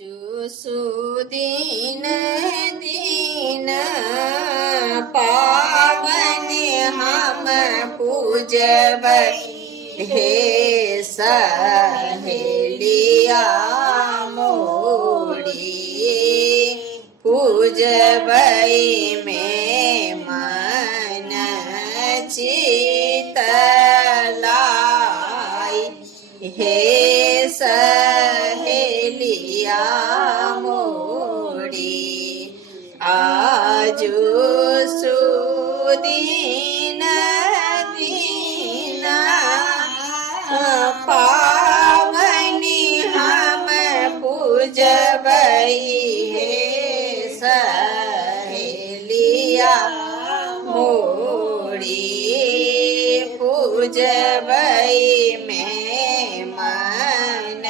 जो सुदीन दीन पावन हम पूजब हे सहेलिया मोड़ी पूजब में मन चितलाई हे सहेलिया मोड़ी आजू सुदीन दीन पावनी हम पूजब हे सहेलिया मोड़ी पूजब में मन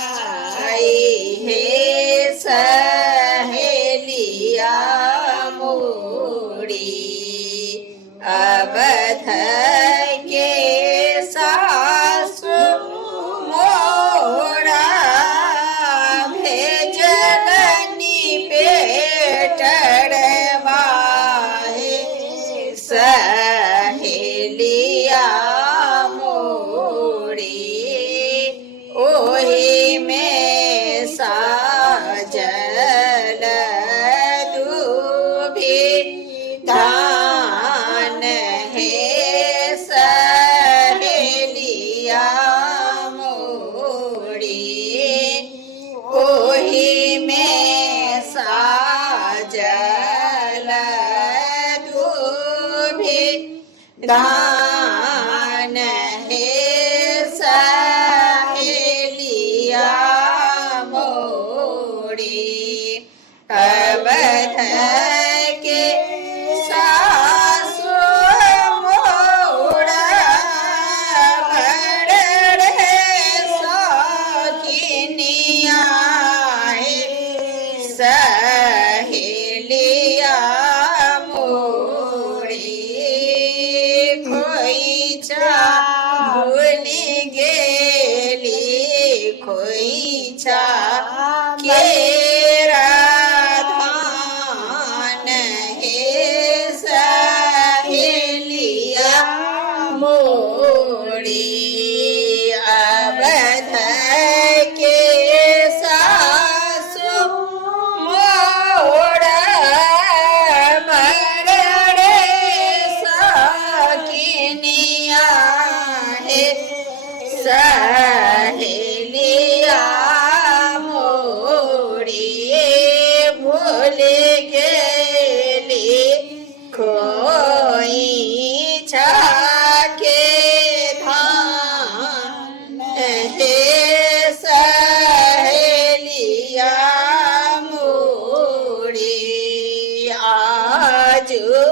चितलाई हे सहेलिया मोड़ी अवध के सासु मोड़ा भेजलनी पेटड़वा हे सहेलिया मोड़ी ओही में साजल दूभी धान हे सहेलिया मोड़ी ओही में साजल दूभी धान हे सहेलिया मोड़ी अवध के सासु मोड़ा बड़े सखिनिया हे सहेलिया मोड़ी खोइछा भूलि गेली खोइछा केरा धान हे सहेलिया मोड़ी अवध के सासु मोड़ा बड़े सखिनिया हे सहेलिया मोड़ी भूल गेली खोइछा के धान हे सहेलिया मोड़ी आजू